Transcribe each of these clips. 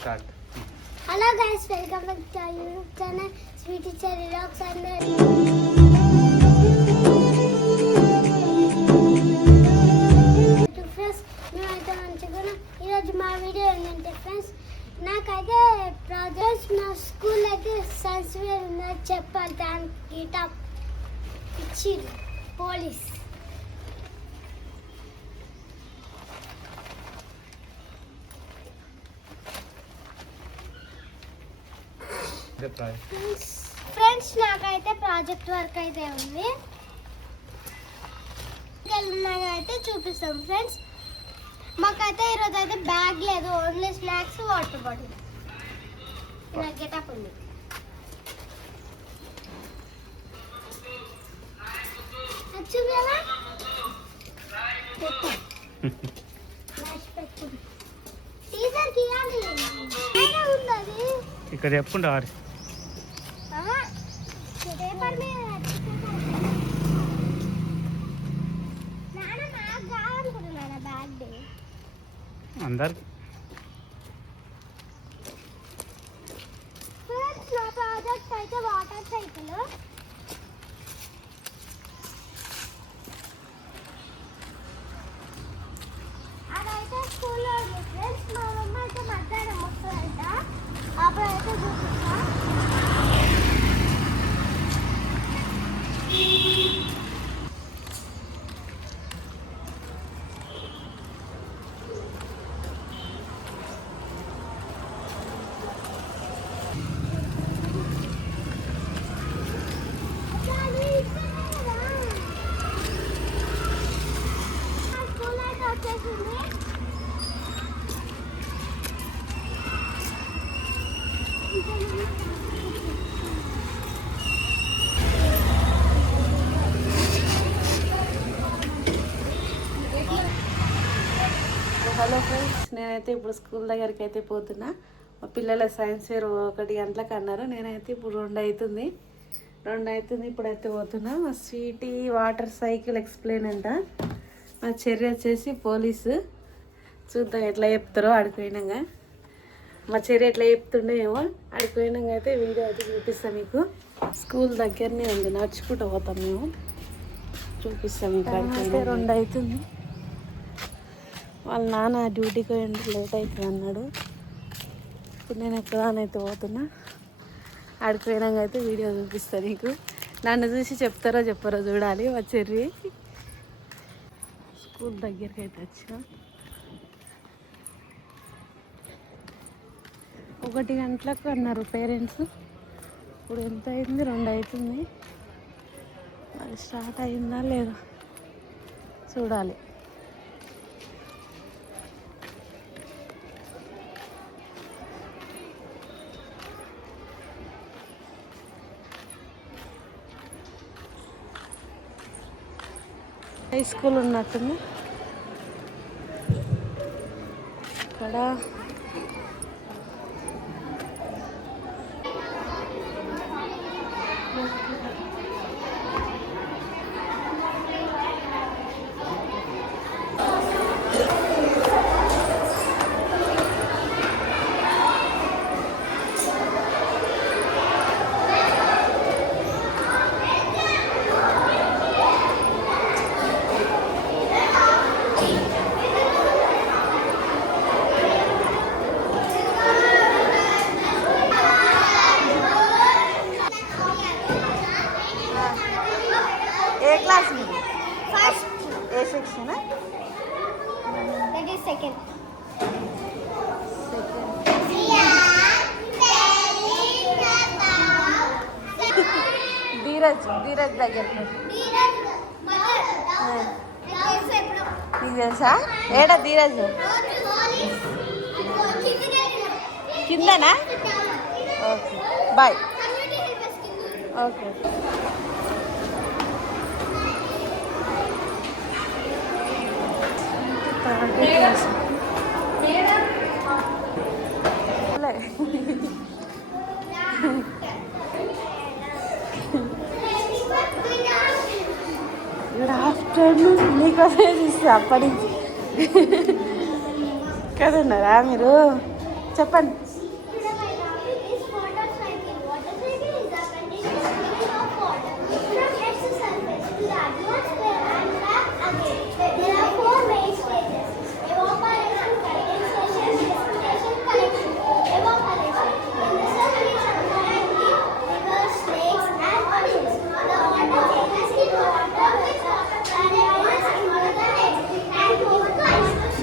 Start. Hello guys, welcome back to our YouTube channel Sweetie Cherry Vlogs and friends, మేమైతే మంచిగా ఈరోజు మా వీడియో ఏంటంటే ఫ్రెండ్స్, నాకైతే ప్రాజెక్ట్స్ మా స్కూల్ అయితే సైన్స్ వేర్ ఉందని చెప్పాలి. దానికి టాప్ ఇచ్చి పోలీస్ ఫ్రెండ్స్, నాకైతే ప్రాజెక్ట్ వర్క్ అయితే ఉంది. అయితే చూపిస్తాం ఫ్రెండ్స్. మాకైతే ఈరోజు అయితే బ్యాగ్ లేదు, ఓన్లీ స్నాక్స్, వాటర్ బాటిల్. ఇలా గెటప్ ఉంది. ఇక్కడ చెప్పుకుంటా అందరికి ప్రాజెక్ట్ అయితే వాటర్ సైకిల్. అదైతే స్కూల్లో ఉంది ఫ్రెండ్స్. మా మమ్మ అయితే మధ్యాహ్నం వస్తుందంట, అప్పుడైతే చూపిస్తా. హలో ఫ్రెండ్స్, నేనైతే ఇప్పుడు స్కూల్ దగ్గరికి అయితే పోతున్నా. మా పిల్లల సైన్స్ ఫేర్ 1 గంటలకు అన్నారు. నేనైతే ఇప్పుడు 2 అవుతుంది. ఇప్పుడైతే పోతున్నా. మా స్వీటీ వాటర్ సైకిల్ ఎక్స్ప్లెయిన్ అంట. మా చెర్రీ వచ్చేసి పోలీసు. చూద్దాం ఎట్లా చెప్తారో ఆడిపోయినాక. మా చెర్రీ ఎట్లా చెప్తుండేమో ఆడిపోయినాక అయితే వీడియో అయితే చూపిస్తాం మీకు. స్కూల్ దగ్గరనే ఉంది, నడుచుకుంటూ పోతాం మేము. చూపిస్తాం మీకు. ఆడిపోయినా 2 అవుతుంది. వాళ్ళ నాన్న డ్యూటీకి పోయిండు, లేట్ అవుతుంది అన్నాడు. ఇప్పుడు నేను ఎక్కడానైతే పోతున్నా. ఆడిపోయినాక అయితే వీడియో చూపిస్తాను నీకు. నన్ను చూసి చెప్తారో చెప్పారో చూడాలి. మా చెర్రీ స్కూల్ దగ్గరికి అయితే వచ్చిన. 1 గంటలకు అన్నారు పేరెంట్స్. ఇప్పుడు ఎంత అయింది? 2 అవుతుంది. అది స్టార్ట్ అయిందా లేదా చూడాలి. హై స్కూల్ ఉన్నట్టుంది ఇక్కడ. ఏ క్లాస్ మీరు? ఫస్ట్. ఏ సెక్షన్? సెకండ్. ధీరజ్ దగ్గర నీకు తెలుసా? ఏడా ధీరజ్? కిందనా? Okay, bye. Okay. Good afternoon. నీకోసమే చూస్తే అప్పటి నుంచి కదన్నారా మీరు? చెప్పండి.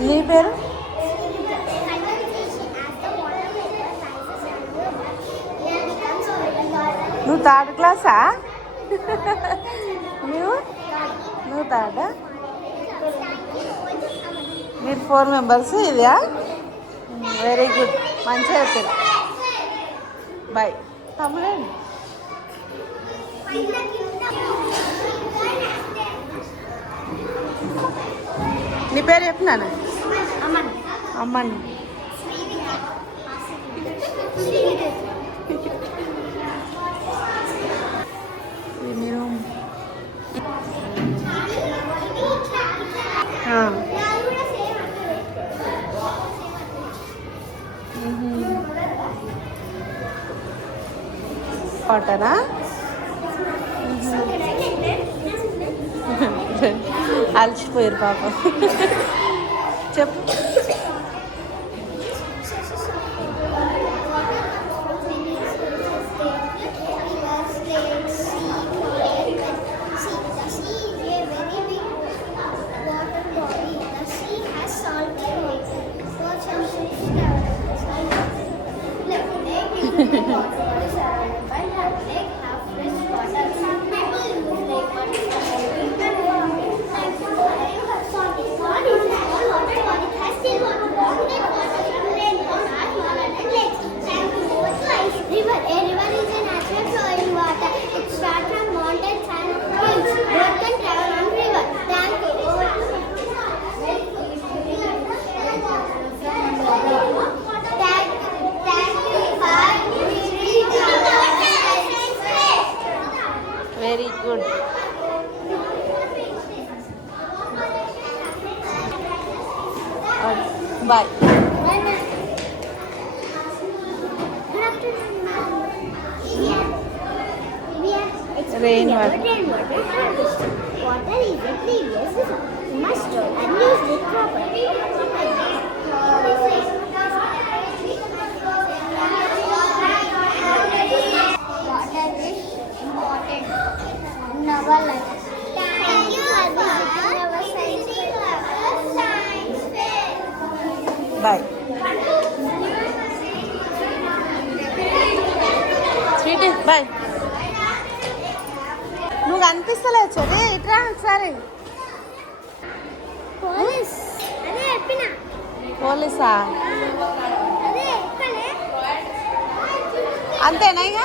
నీ పేరు? నువ్వు థర్డ్ క్లాసా? నువ్వు థర్డా? మీరు 4 మెంబర్స్. ఇదా? వెరీ గుడ్, మంచిగా అవుతుంది. బాయ్ తమ్ముడండి. నీ పేరు చెప్పినాను. అమ్మని. మీరు పాటనా? అలసిపోయారు పాపం. చెప్పు. Very good. Bye. Rain water. Water is a previous resource. You must store and use it properly. Water is important in our life. Thank you for visiting our science fair. Bye. Sweetie bye. నువ్వు కనిపిస్తలేదు చది. ఇట్రా ఒకసారి. పోలీసా? అంతేనా? ఇక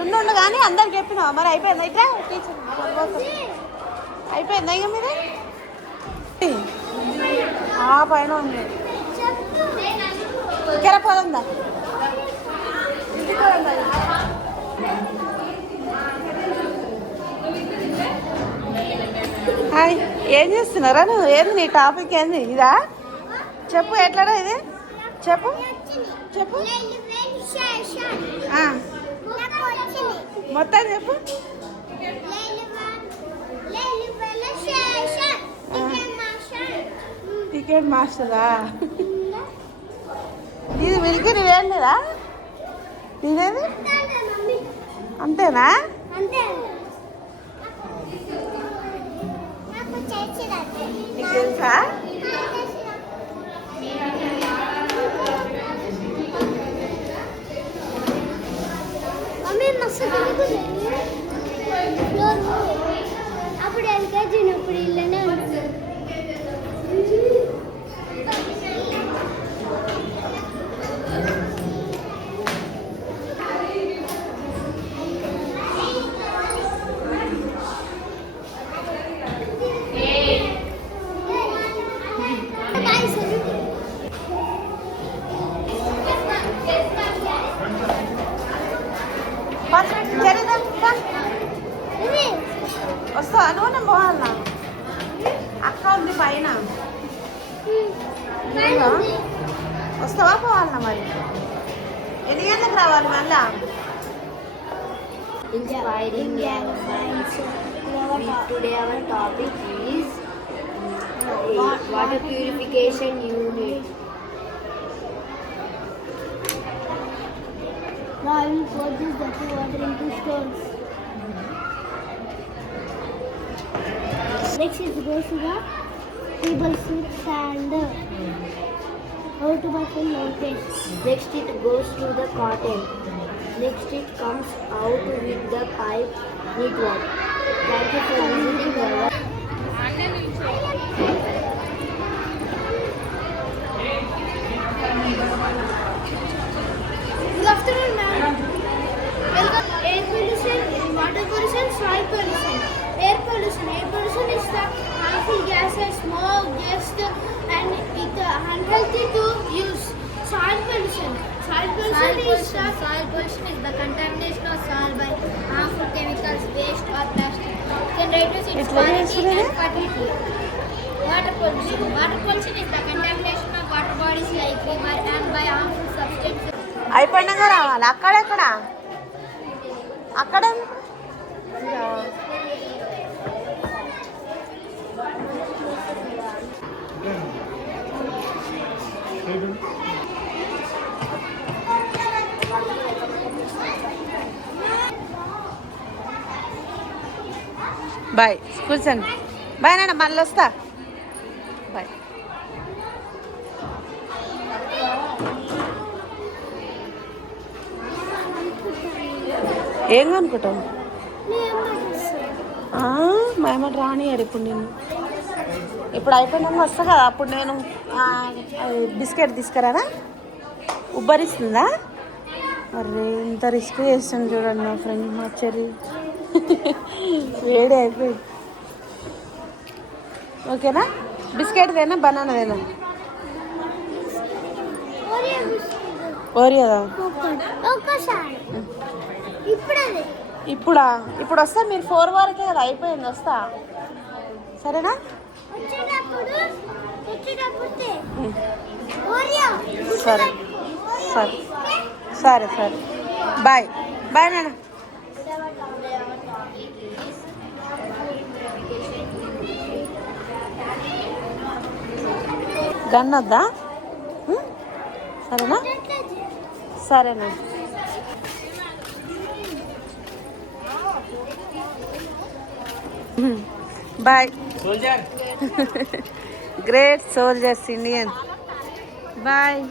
ఉండు కానీ అందరికి చెప్పినావా మరి? అయిపోయిందా? ఇట్లా టీచర్ అయిపోయిందా ఇక మీరు? పైన ఉంది. ఇక్కడ పోదా? ఇంటికి పోదా? హాయ్, ఏం చేస్తున్నారా నువ్వు? ఏంది నీ టాపిక్? ఏంది ఇదా? చెప్పు. ఎట్లాడా ఇది? చెప్పు చెప్పు. మొత్తం చెప్పు. టికెట్ మాస్టరా? ఇది మిల్కి నువ్వేం లేదా? ఇదేది? అంతేనా? నీకు తెలుసా? అప్పుడు ఎల్కేజీ ఇప్పుడు ఇల్లనే ఉంటుంది. మరి. ఎన్ని గంటలకు రావాలి మళ్ళా? Inspiring young minds. Today our topic is water purification unit. Now I will pour this dirty water into stones. Next is goes to the table with sand. How to button notice. Next it goes to the cotton. Next it comes out with the pipe neat one. Thank you for visiting our Good afternoon, ma'am. Welcome. Air pollution, water pollution, soil pollution. Air pollution. Air pollution is the harmful gases, smoke, dust, and it unhealthy to use. Soil pollution. Soil pollution is the contamination of soil by harmful chemicals, waste, or plastic. Can reduce its quality and fertility. Water pollution. Water pollution is the contamination of water bodies like river and by harmful substances. అయిపోయినాక రావాలి. అక్కడెక్కడ? అక్కడ బాయ్. కూర్చోండి. బాయ్ నాన్న, మళ్ళీ వస్తా. బాయ్. ఏం అనుకుంటావు? మా ఏమో రానియారు ఇప్పుడు. నేను ఇప్పుడు అయిపోయినాక వస్తా కదా, అప్పుడు నేను బిస్కెట్ తీసుకురానా? ఉబ్బరిస్తుందా? అరే ఇంత రిస్క్ చేస్తాను చూడండి మా ఫ్రెండ్, మా చెల్లి. వేడి అయిపోయి. ఓకేనా? బిస్కెట్ తేనా, బనానా తేనా? ఓరియాదా? ఇప్పుడా? ఇప్పుడు వస్తా. మీరు 4 వరకే కదా, అయిపోయింది. వస్తా, సరేనా? సరే సరే సరే సరే. బాయ్ బాయ్ నాన్న. గన్నొద్దా? సరేనా? సరేనా? Bye. Great soldiers Indian. Bye.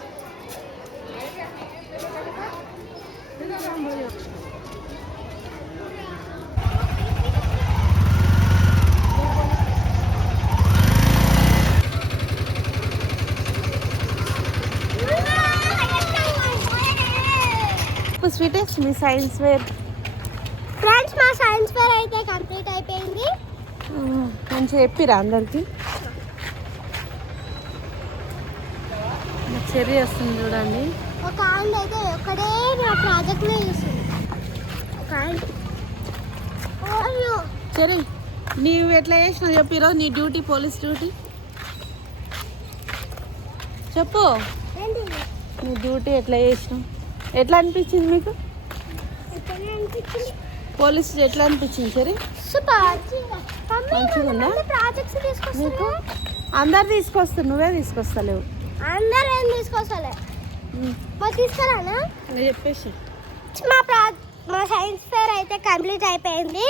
Sweetest మీ సైన్స్ వేర్. ఫ్రెండ్స్, మా సైన్స్ ఫేర్ అయితే కంప్లీట్ అయిపోయింది. మంచిగా చెప్పిరా అందరికి. చెర్రీ వస్తుంది చూడండి. ఒక ఆండ్ అయితే ఒక్కడే నా ప్రాజెక్ట్లో చేస్తుంది. ఒక ఆండ్ చెర్రీ, నీవు ఎట్లా చేసినావు చెప్పు. ఈరోజు నీ డ్యూటీ, పోలీస్ డ్యూటీ చెప్పు. నీ డ్యూటీ ఎట్లా చేసినావు? ఎట్లా అనిపించింది మీకు? పోలీస్ ఎట్లా అనిపించింది సరే? మంచిగా ఉందా? నీకు అందరు తీసుకొస్తారు, నువ్వే తీసుకొస్తలేవు. అందరు ఏం తీసుకొస్తలే, తీసుకురానా చెప్పేసి. మా సైన్స్ ఫేర్ అయితే కంప్లీట్ అయిపోయింది.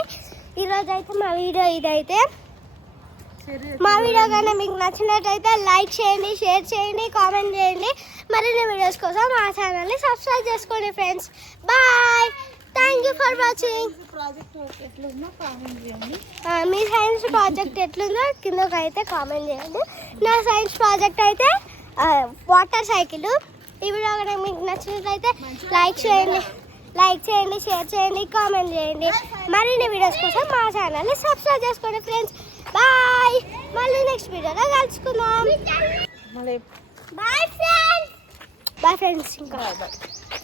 ఈరోజు అయితే మా వీడియో ఇదైతే. మా వీడియో కానీ మీకు నచ్చినట్టయితే లైక్ చేయండి, షేర్ చేయండి, కామెంట్ చేయండి. మరిన్ని వీడియోస్ కోసం మా ఛానల్ని సబ్స్క్రైబ్ చేసుకోండి friends. Bye. Thank you for watching. మీ సైన్స్ ప్రాజెక్ట్ ఎట్లుందో కిందకి అయితే కామెంట్ చేయండి. నా సైన్స్ ప్రాజెక్ట్ అయితే వాటర్ సైకిల్. ఈ వీడియో కనుక మీకు నచ్చినట్లయితే లైక్ చేయండి, షేర్ చేయండి, కామెంట్ చేయండి. మరిన్ని వీడియోస్ కోసం మా ఛానల్ని సబ్స్క్రైబ్ చేసుకోండి ఫ్రెండ్స్. బాయ్. మళ్ళీ నెక్స్ట్ వీడియోలో కలుసుకుందాం. Bye friends. ఇంకా బాయ్.